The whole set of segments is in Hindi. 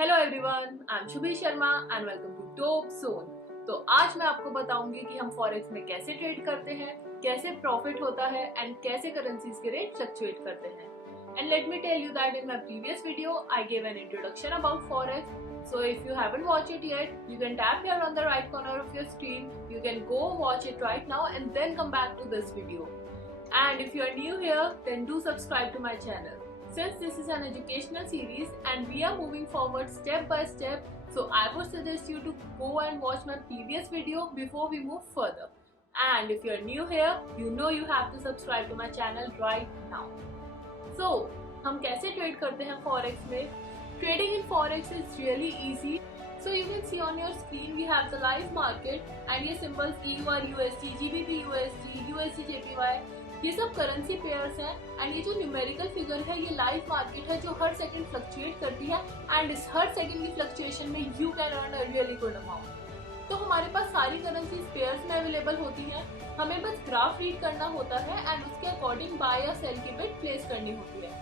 Hello everyone, I am Shubhi Sharma and welcome to Dobbs. तो आज मैं आपको बताऊंगी कि हम फॉरेक्स में कैसे ट्रेड करते हैं, कैसे प्रॉफिट होता है एंड कैसे करेंसीज के रेट फ्लक्चुएट करते हैं। And let me tell you that in my previous video I gave an introduction about forex. So if you haven't watched it yet, you can tap here on the right corner of your screen. You can go watch it right now and then come back to this video. And if you are new here, then do subscribe to my channel. Since this is an educational series and we are moving forward step by step, so I would suggest you to go and watch my previous video before we move further. And if you are new here, you know you have to subscribe to my channel right now. So, हम कैसे ट्रेड करते हैं फॉरेक्स में? Trading in Forex is really easy. So you can see on your screen we have the live market and ये symbols EUR USD, GBP USD, USD JPY, ये सब करेंसी पेयर्स हैं. एंड ये जो न्यूमेरिकल फिगर है ये लाइव मार्केट है जो हर सेकंड फ्लक्चुएट करती है. एंड इस हर सेकंड की फ्लक्चुएशन में you can earn a really good amount. तो हमारे पास सारी करेंसीज पेयर्स में अवेलेबल होती हैं. हमें बस ग्राफ रीड करना होता है एंड उसके अकॉर्डिंग बाय या सेल की बिड प्लेस करनी होती है.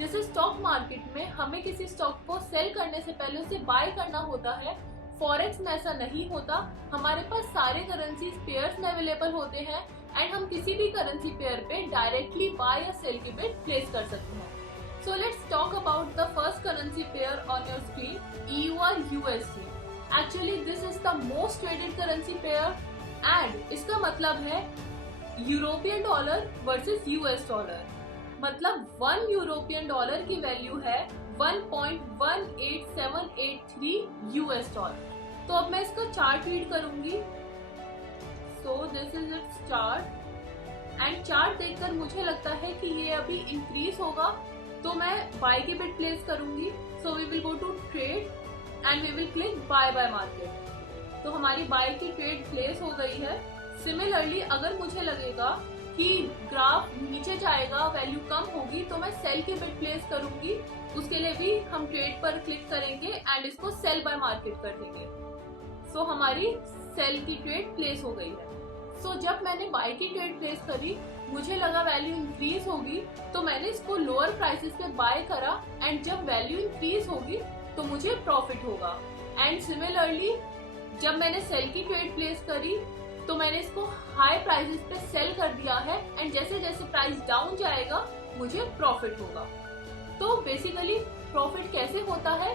जैसे स्टॉक मार्केट में हमें किसी स्टॉक को सेल करने से पहले उसे बाय करना होता है, फॉरेक्स में ऐसा नहीं होता. हमारे पास सारे करेंसीज पेयर्स में अवेलेबल होते हैं एंड हम किसी भी करेंसी पेयर पे डायरेक्टली बाय या सेल की बिड प्लेस कर सकते हैं. So let's talk about the first currency pair on your screen, EUR USD. Actually this is the most traded currency pair and इसका मतलब है European dollar versus US dollar. मतलब 1 यूरोपियन डॉलर की वैल्यू है 1.18783 यूएस डॉलर. तो अब मैं इसका चार्ट रीड करूंगी. So this is it's chart and chart देखकर मुझे लगता है कि ये अभी इंक्रीज होगा, तो मैं बाय की बिड प्लेस करूंगी. So we will go to trade and we will click buy market. तो हमारी बाय की ट्रेड प्लेस हो गई है. सिमिलरली अगर मुझे लगेगा कि ग्राफ नीचे जाएगा, वैल्यू कम होगी, तो मैं सेल की बिड प्लेस करूंगी. उसके लिए भी हम ट्रेड पर क्लिक करेंगे एंड इसको सेल बाय मार्केट कर देंगे. सो हमारी सेल की ट्रेड प्लेस हो गई है. सो जब मैंने बाय की ट्रेड प्लेस करी, मुझे लगा वैल्यू इंक्रीज होगी, तो मैंने इसको लोअर प्राइसेस पे बाय करा एंड जब वैल्यू इंक्रीज होगी तो मुझे प्रॉफिट होगा. एंड सिमिलरली जब मैंने सेल की ट्रेड प्लेस करी तो मैंने इसको हाई प्राइसेस पे सेल कर दिया है एंड जैसे जैसे प्राइस डाउन जाएगा मुझे प्रॉफिट होगा. तो बेसिकली प्रॉफिट कैसे होता है?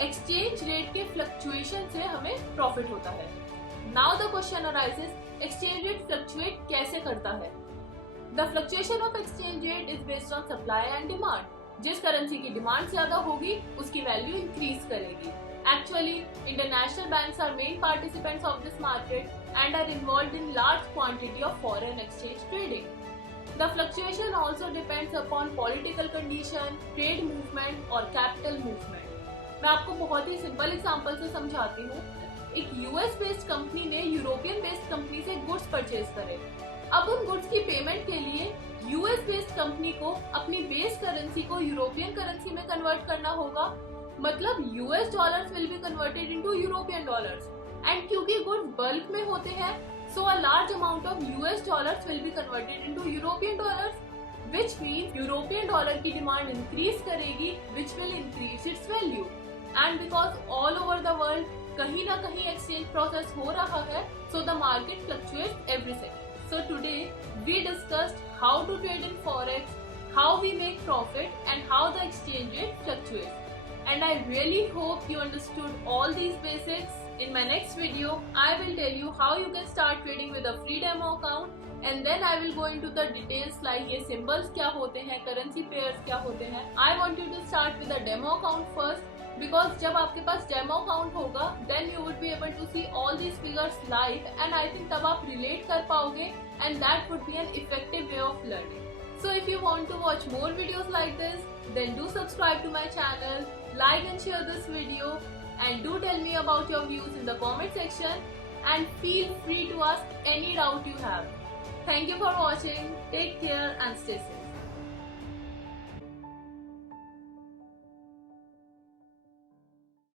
एक्सचेंज रेट के फ्लक्चुएशन से हमें प्रॉफिट होता है. Now the question arises, exchange rate fluctuate कैसे करता है? The fluctuation of exchange rate is based on supply and demand. जिस करेंसी की डिमांड ज्यादा होगी उसकी वैल्यू इंक्रीज करेगी. Actually, international banks are main participants of this market and are involved in large quantity of foreign exchange trading. The fluctuation also depends upon political condition, trade movement और capital movement. मैं आपको बहुत ही सिंपल एग्जांपल से समझाती हूँ. एक यूएस बेस्ड कंपनी ने यूरोपियन बेस्ड कंपनी से गुड्स परचेज करे. अब उन गुड्स की पेमेंट के लिए यूएस बेस्ड कंपनी को अपनी बेस करेंसी को यूरोपियन करेंसी में कन्वर्ट करना होगा. मतलब US dollars will be converted into European dollars and क्योंकि गुड्स बल्क में होते हैं, so a large amount of US dollars will be converted into European dollars, which means European dollar की डिमांड इंक्रीज करेगी, which will increase its value. And because all over the world कहीं ना कहीं एक्सचेंज प्रोसेस हो रहा है, so the market fluctuates every second. So today we discussed how to trade in forex, how we make profit and how the exchange rate fluctuates. And I really hope you understood all these basics. In my next video, I will tell you how you can start trading with a free demo account, and then I will go into the details like ये symbols क्या होते हैं, currency pairs क्या होते हैं. I want you to start with a demo account first, because जब आपके पास demo account होगा, then you would be able to see all these figures live, and I think तब आप relate कर पाओगे, and that would be an effective way of learning. So if you want to watch more videos like this, then do subscribe to my channel, like and share this video, and do tell me about your views in the comment section, and feel free to ask any doubt you have. Thank you for watching. Take care and stay safe.